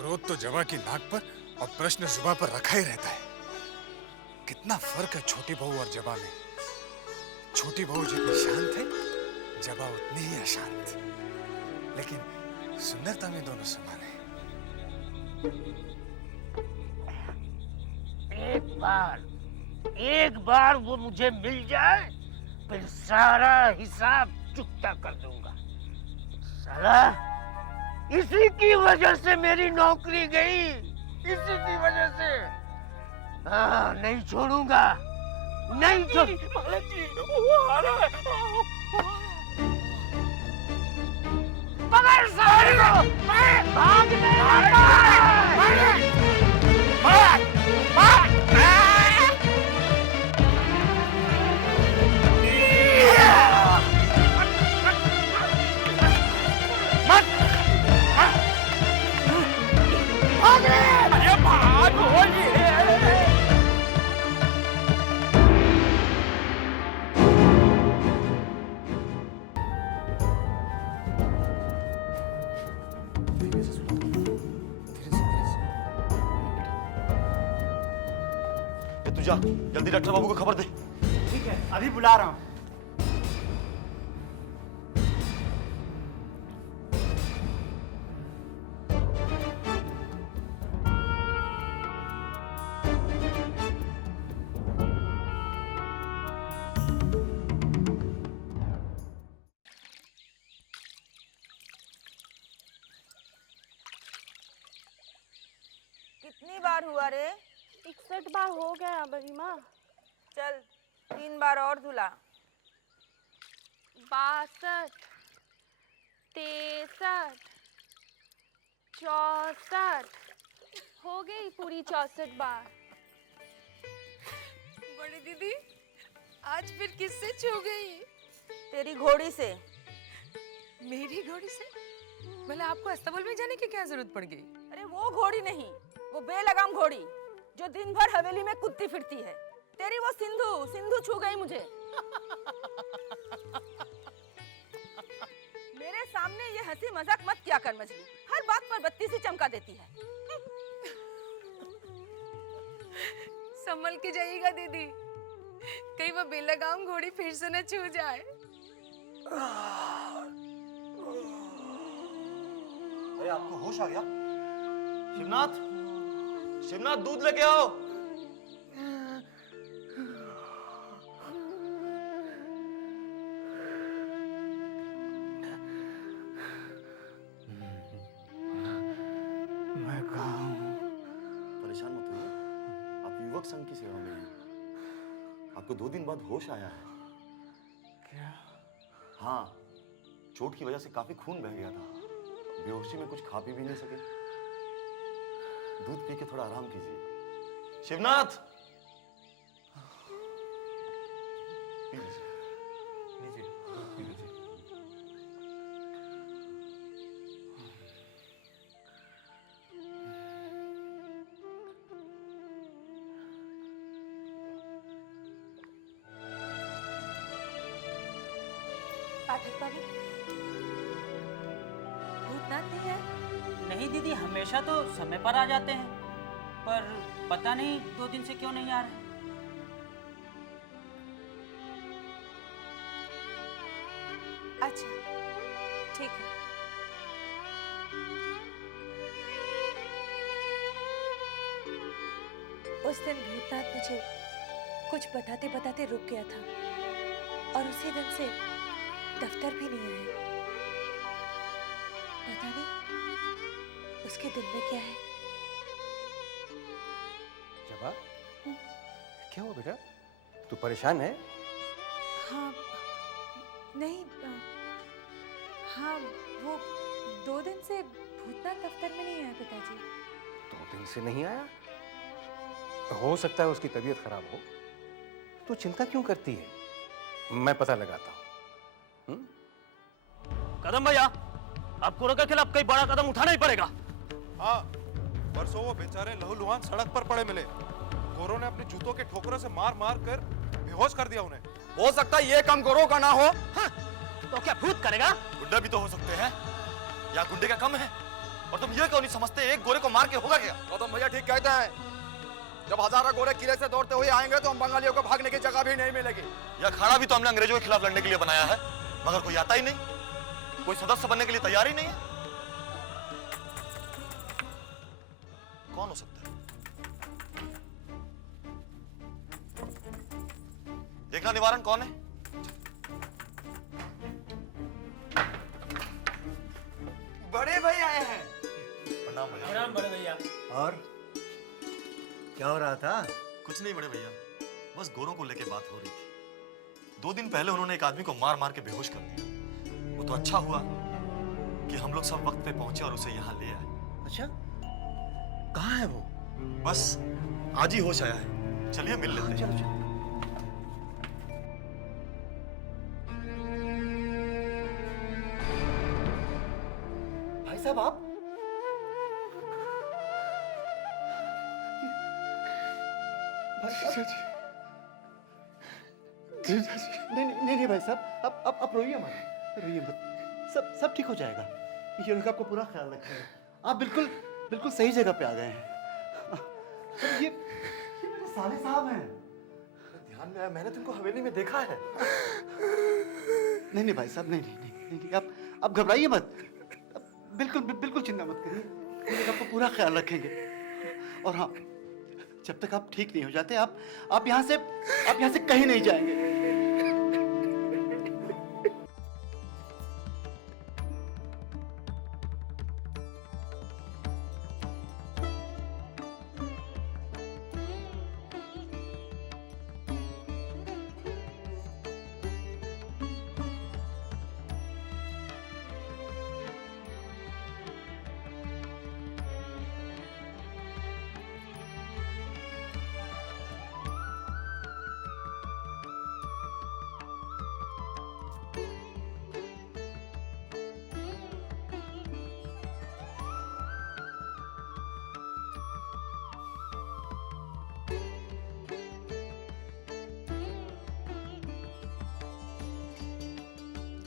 क्रोध तो जवा की नाक पर और प्रश्न जुबान पर रखा ही रहता है। कितना फर्क है छोटी बहू और जवा में। छोटी बहू जितनी शांत है, जवा उतनी ही अशांत, लेकिन सुंदरता में दोनों समान है। एक बार वो मुझे मिल जाए, फिर सारा हिसाब चुकता कर दूंगा। साला, इसी की वजह से मेरी नौकरी गई, इसी की वजह से। नहीं छोड़ूंगा, नहीं छोड़। मालक जी, वो आ रहा है। पकड़ सारे को, भागने तू जा, जल्दी डॉक्टर बाबू को खबर दे। ठीक है, अभी बुला रहा हूँ। कितनी बार हुआ रे? 61 बार हो गया बड़ी माँ। चल 3 बार और धुला। 62, 63, 64 हो गई पूरी 64 बार। बड़ी दीदी, आज फिर किससे छू गई? तेरी घोड़ी से। मेरी घोड़ी से? भला आपको अस्तबल में जाने की क्या जरूरत पड़ गई? अरे वो घोड़ी नहीं, वो बेलगाम घोड़ी जो दिन भर हवेली में कुदती फिरती है। तेरी वो सिंधु छू गई मुझे। मेरे सामने ये हंसी मजाक मत किया कर मछली, हर बात पर बत्ती सी चमका देती है। संभल के जाइएगा दीदी, कहीं वो बेलगाम घोड़ी फिर से न छू जाए। अरे आपको होश आ गया? शिवनाथ, शिवनाथ दूध लेके आओ। मैं कहाँ हूँ? परेशान मत होइए, आप युवक संघ की सेवा में हैं। आपको 2 दिन बाद होश आया है। क्या? हाँ, चोट की वजह से काफी खून बह गया था। बेहोशी में कुछ खा पी भी नहीं सके। दूध पी के थोड़ा आराम कीजिए। शिवनाथ, पी लीजिए। लीजिए, दूध पी लीजिए। पाठक बाबू, भूतनाथ नहीं है? नहीं दीदी, हमेशा तो समय पर आ जाते हैं, पर पता नहीं 2 दिन से क्यों नहीं आ रहे। अच्छा, ठीक है। उस दिन भूतनाथ मुझे कुछ बताते बताते रुक गया था और उसी दिन से दफ्तर भी नहीं आया। पता नहीं उसके दिल में क्या है। जबा, क्या हुआ बेटा? तू परेशान है? हाँ, नहीं, हाँ, वो 2 दिन से भूतनाथ दफ्तर में नहीं आया पिताजी। 2 दिन से नहीं आया? हो सकता है उसकी तबीयत खराब हो। तू चिंता क्यों करती है? मैं पता लगाता हूँ। कदम भैया, आपको उनके खिलाफ कोई बड़ा कदम उठाना ही पड़ेगा। हाँ, परसों वो बेचारे लहूलुहान सड़क पर पड़े मिले। गोरों ने अपने जूतों के ठोकरों से मार मार कर बेहोश कर दिया उन्हें। हो सकता है ये काम गोरों का ना हो। हाँ, तो क्या भूत करेगा? गुंडा भी तो हो सकते हैं, या गुंडे का कम है? और तुम ये क्यों नहीं समझते एक गोरे को मार के होगा क्या? गौतम भैया ठीक कहते हैं, जब हजारों गोरे किले से दौड़ते हुए आएंगे तो हम बंगालियों को भागने की जगह भी नहीं मिलेगी। यह अखाड़ा भी तो हमने अंग्रेजों के खिलाफ लड़ने के लिए बनाया है, मगर कोई आता ही नहीं, कोई सदस्य बनने के लिए तैयार ही नहीं है। कौन हो सकता है? देखना निवारण कौन है? बड़े भाई आए हैं। प्रणाम भैया। प्रणाम बड़े भैया। और क्या हो रहा था? कुछ नहीं बड़े भैया, बस गोरों को लेके बात हो रही थी। 2 दिन पहले उन्होंने एक आदमी को मार मार के बेहोश कर दिया। वो तो अच्छा हुआ कि हम लोग सब वक्त पे पहुंचे और उसे यहाँ ले आए। अच्छा, कहाँ है वो? बस आज ही होश आया है, चलिए मिल लेते हैं। चलो चलो। भाई साहब आप? नहीं भाई साहब, आप रोइए मत, रोइए मत, सब ठीक हो जाएगा। ये लोग आपका पूरा ख्याल रखेंगे। आप बिल्कुल सही जगह पे आ गए हैं। ये मेरे साले साहब हैं। ध्यान में आया, मैंने तुमको हवेली में देखा है। नहीं भाई साहब, नहीं, आप घबराइए मत, बिल्कुल चिंता मत करिए, ये लोग आपका पूरा ख्याल रखेंगे। और हाँ, जब तक आप ठीक नहीं हो जाते आप यहाँ से कहीं नहीं जाएंगे।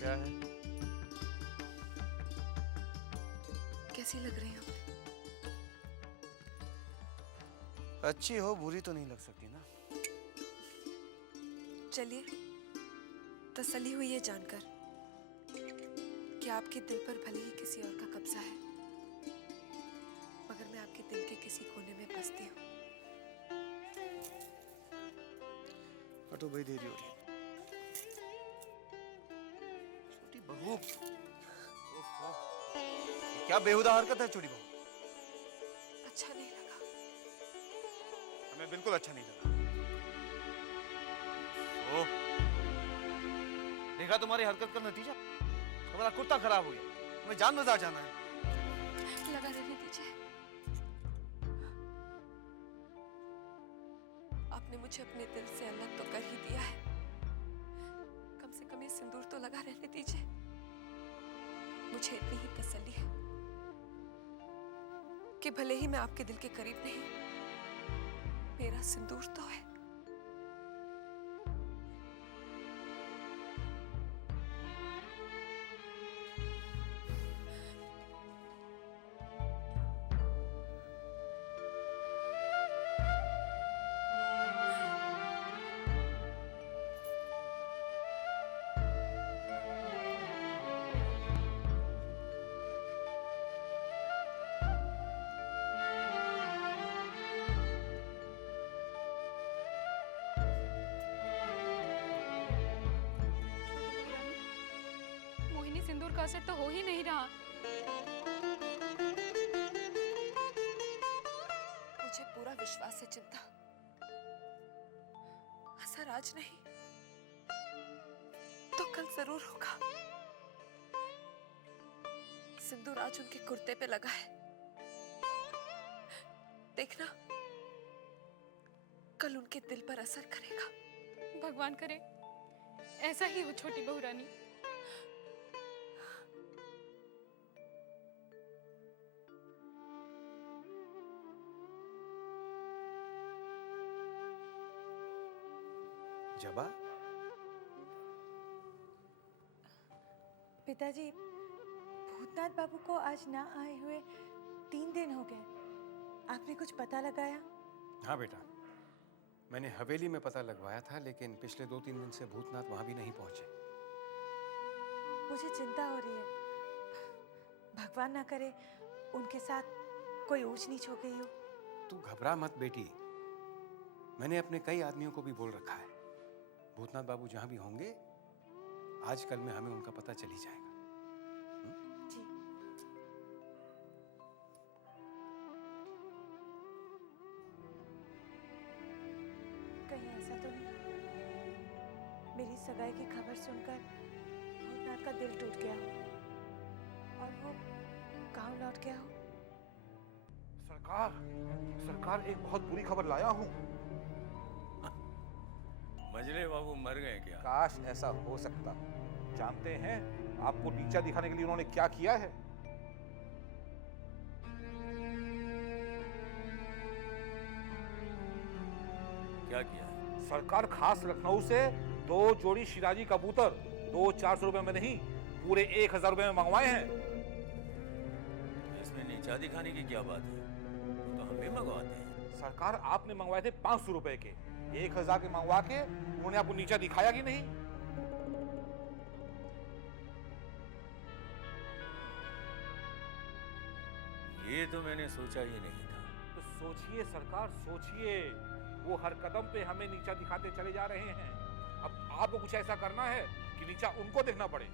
क्या है? कैसी लग रही हो? अच्छी हो बुरी तो नहीं लग सकती ना। चलिए, तसल्ली हुई है जानकर कि आपके दिल पर भले ही किसी और का कब्जा है, मगर मैं आपके दिल के किसी कोने में बसती हूँ। हटो भाई, देरी हो रही है। छोटी बहू, क्या बेहुदा हरकत है छोटी बहू? अच्छा नहीं लगा? हमें बिल्कुल अच्छा नहीं लगा। ओ, देखा तुम्हारी हरकत का नतीजा? तुम्हारा कुर्ता खराब हो गया, तुम्हें जान बाजार जाना है। लगा रहने दीजिए। आपने मुझे अपने दिल से अलग तो कर ही दिया है, कम से कम ये सिंदूर तो लगा रहने दीजिए। मुझे इतनी ही तसल्ली है कि भले ही मैं आपके दिल के करीब नहीं, मेरा सिंदूर तो है। मोहिनी, सिंदूर का असर तो हो ही नहीं रहा। मुझे पूरा विश्वास है चिंता, असर आज नहीं तो कल जरूर होगा। सिंदूर आज उनके कुर्ते पे लगा है, देखना कल उनके दिल पर असर करेगा। भगवान करे ऐसा ही हो छोटी बहू रानी। पिताजी, भूत भूतनाथ बाबू को आज ना आए हुए 3 दिन हो गए। आपने कुछ पता लगाया? हाँ बेटा, मैंने हवेली में पता लगवाया था, लेकिन पिछले 2-3 दिन से भूतनाथ वहां भी नहीं पहुंचे। मुझे चिंता हो रही है। भगवान ना करे उनके साथ कोई ऊंच नीच हो गई हो। तू घबरा मत बेटी, मैंने अपने कई आदमियों को भी बोल रखा है। भूतनाथ बाबू जहां भी होंगे आज कल में हमें उनका पता चल ही जाएगा। जी। कहीं ऐसा तो नहीं मेरी सगाई की खबर सुनकर भूतनाथ का दिल टूट गया हो और वो गांव लौट गया हो? सरकार एक बहुत बुरी खबर लाया हूँ। मजले बाबू मर गए क्या? काश ऐसा हो सकता। जानते हैं आपको नीचा दिखाने के लिए उन्होंने क्या किया है? क्या किया है? सरकार खास लखनऊ से 2 जोड़ी शिराजी कबूतर 200-400 रुपए में नहीं, पूरे 1000 रुपए में मंगवाए हैं। इसमें नीचा दिखाने की क्या बात है? तो हम भी मंगवाते हैं। सरकार आपने मंगवाए थे 500 रुपए के, 1000 के मंगवा के उन्होंने आपको नीचा दिखाया कि नहीं? ये तो मैंने सोचा ही नहीं था। तो सोचिए सरकार, सोचिए। वो हर कदम पे हमें नीचा दिखाते चले जा रहे हैं। अब आपको कुछ ऐसा करना है कि नीचा उनको देखना पड़े।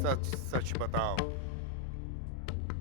सच सच बताओ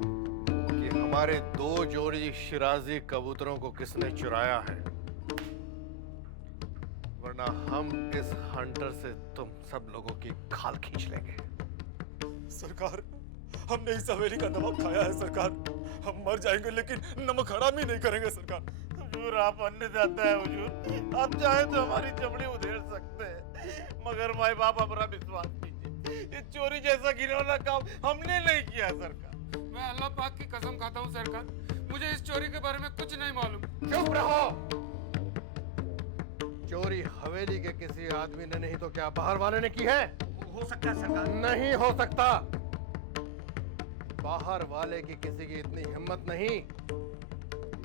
कि हमारे 2 जोड़ी शिराजी कबूतरों को किसने चुराया है, वरना हम इस हंटर से तुम सब लोगों की खाल खींच लेंगे। सरकार, हमने इस हवेली का नमक खाया है सरकार। हम मर जाएंगे लेकिन नमक हराम ही नहीं करेंगे सरकार। हुजूर, आप अन्नदाता है हुजूर। आप चाहे तो हमारी चमड़ी उधेड़ सकते हैं, मगर माए बाप हमारा विश्वास कीजिए, ये चोरी जैसा घिनौना काम हमने नहीं किया सरकार। मैं अल्लाह पाक की कसम खाता हूँ सरकार, मुझे इस चोरी के बारे में कुछ नहीं मालूम। चुप रहो। चोरी हवेली के किसी आदमी ने नहीं तो क्या बाहर वाले ने की है? हो सकता है सरकार। नहीं हो सकता। बाहर वाले की किसी की इतनी हिम्मत नहीं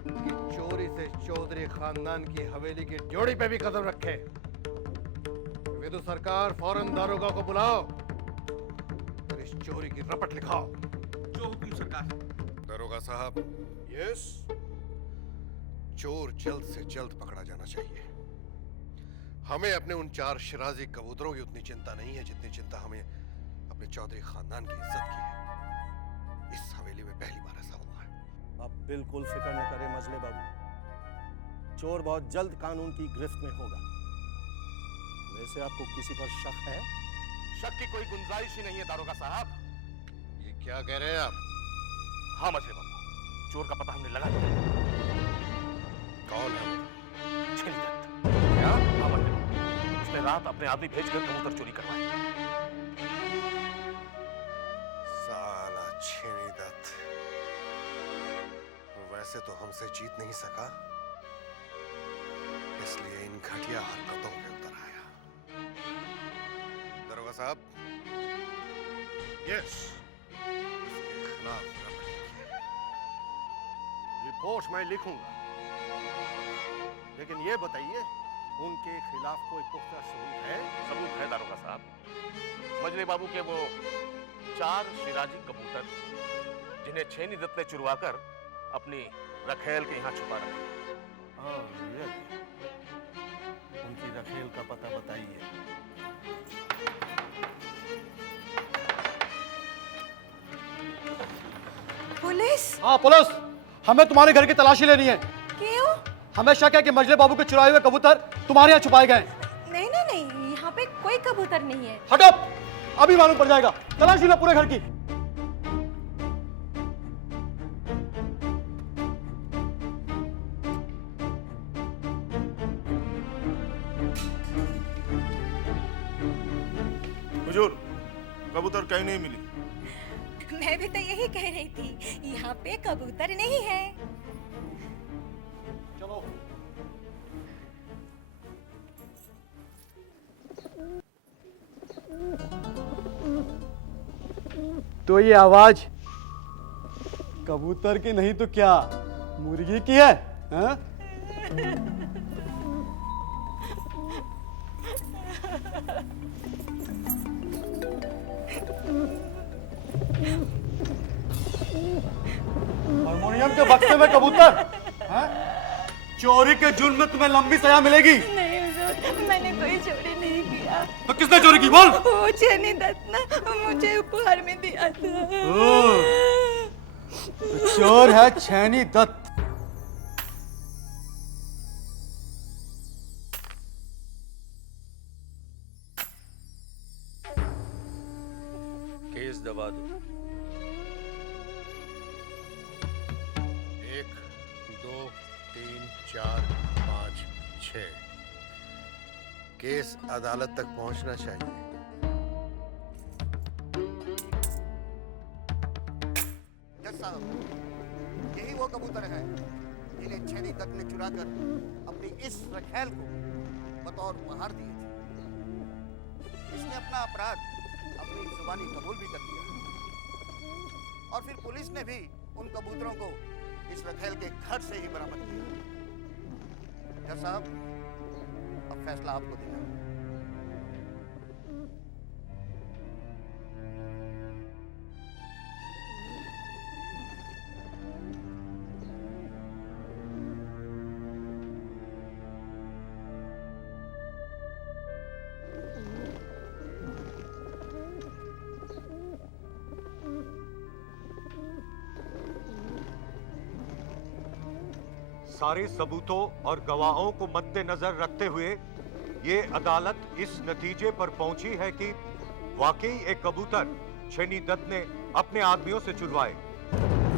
कि चोरी से चौधरी खानदान की हवेली की जोड़ी पे भी कदम रखे। विदु सरकार, फौरन दारोगा को बुलाओ और इस चोरी की रपट लिखाओ। जो हुक्म सरकार। दारोगा साहब। यस। चोर जल्द से जल्द पकड़ा जाना चाहिए। हमें अपने उन 4 शिराजी कबूतरों की उतनी चिंता नहीं है जितनी चिंता हमें अपने चौधरी खानदान की इज्जत की है। इस हवेली में पहली बार ऐसा हुआ है। आप बिल्कुल फिक्र न करें मजले बाबू, चोर बहुत जल्द कानून की गिरफ्त में होगा। वैसे आपको किसी पर शक है? शक की कोई गुंजाइश ही नहीं है दारोगा साहब। ये क्या कह रहे हैं आप? हाँ मछली बाबू, चोर का पता हमने लगा दिया। कौन है? छेनी दत्त। क्या? हाँ मछली बाबू, उसने रात अपने आदमी भेजकर कबूतर चोरी करवाए। साला छेनी दत्त वैसे तो हमसे जीत नहीं सका, इसलिए इन घटिया हरकतों पे उतर आया। दरोगा साहब, यस, इसके खिलाफ रिपोर्ट मैं लिखूंगा, लेकिन ये बताइए उनके खिलाफ कोई पुख्ता सबूत है? सबूत है दारोगा साहब। मजले बाबू के वो 4 शिराजी कबूतर जिन्हें छेनी दत्त ने चुरवाकर अपनी रखेल के यहाँ छुपा रखा। उनकी रखेल का पता बताइए। पुलिस? हाँ पुलिस, हमें तुम्हारे घर की तलाशी लेनी है। क्यों? हमें शक है कि मजले बाबू के चुराए हुए कबूतर तुम्हारे यहाँ छुपाए गए हैं। नहीं नहीं नहीं, यहाँ पे कोई कबूतर नहीं है। हटो, अभी मालूम पड़ जाएगा। तलाशी लो पूरे घर की। हुजूर, कबूतर कहीं नहीं मिली। मैं भी तो यही कह रही थी, यहाँ पे कबूतर नहीं है। चलो। तो ये आवाज कबूतर की नहीं तो क्या मुर्गी की है? हाँ? हारमोनियम के बक्से में कबूतर? हाँ? चोरी के जुर्म में तुम्हें लंबी सजा मिलेगी। नहीं हुजूर, मैंने कोई चोरी नहीं किया। तो किसने चोरी की बोल? वो छेनी दत्त ने मुझे उपहार में दिया था। तो चोर है छेनी दत्त। केस दबा दो। 1 2 3 4 5 6। केस अदालत तक पहुंचना चाहिए। जज साहब, यही वो कबूतर है जिन्हें छेनी दत्त ने चुराकर अपनी इस रखेल को बतौर उपहार दिए थे। इसने अपना अपराध अपनी जुबानी कबूल भी कर दिया और फिर पुलिस ने भी उन कबूतरों को इस रखेल के घर से ही बरामद किया। जज साहब, अब फैसला आपको देना है। सारे सबूतों और गवाहों को मद्देनजर रखते हुए ये अदालत इस नतीजे पर पहुंची है कि वाकई एक कबूतर छेनी दत्त ने अपने आदमियों से चुरवाए।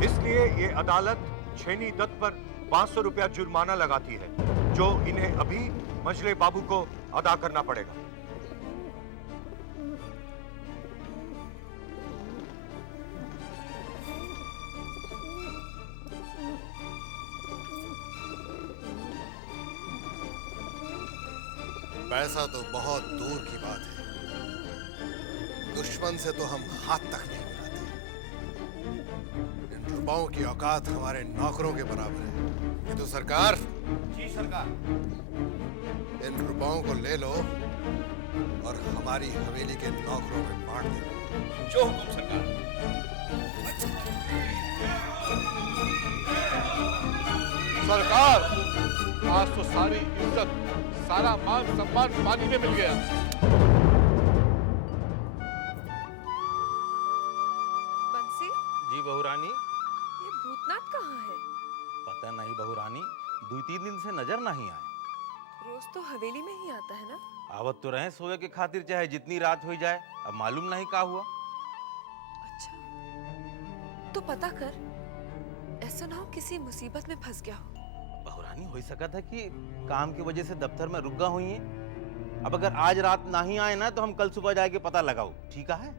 इसलिए ये अदालत छेनी दत्त पर 500 रुपया जुर्माना लगाती है, जो इन्हें अभी मजले बाबू को अदा करना पड़ेगा। पैसा तो बहुत दूर की बात है, दुश्मन से तो हम हाथ तक नहीं मिलाते। इन रुपयों की औकात हमारे नौकरों के बराबर है। ये तो सरकार। जी सरकार। इन रुपयों को ले लो और हमारी हवेली के नौकरों में बांट दो। जो हुकुम सरकार। सरकार, आज तो सारी इज्जत, सारा मान सम्मान पानी में मिल गया। बंसी, जी बहुरानी। ये भूतनाथ कहाँ है? पता नहीं बहुरानी, 2-3 दिन से नजर नहीं आए। रोज तो हवेली में ही आता है ना? आवत तो रहे सोए के खातिर, चाहे जितनी रात हो जाए। अब मालूम नहीं क्या हुआ। अच्छा, तो पता कर, ऐसा ना हो किसी मुसीबत में फंस गया हो। बहुरानी, हो सकता था कि काम की वजह से दफ्तर में रुक गए हुई हैं। अब अगर आज रात नहीं आए ना तो हम कल सुबह जाके पता लगाओ, ठीक है?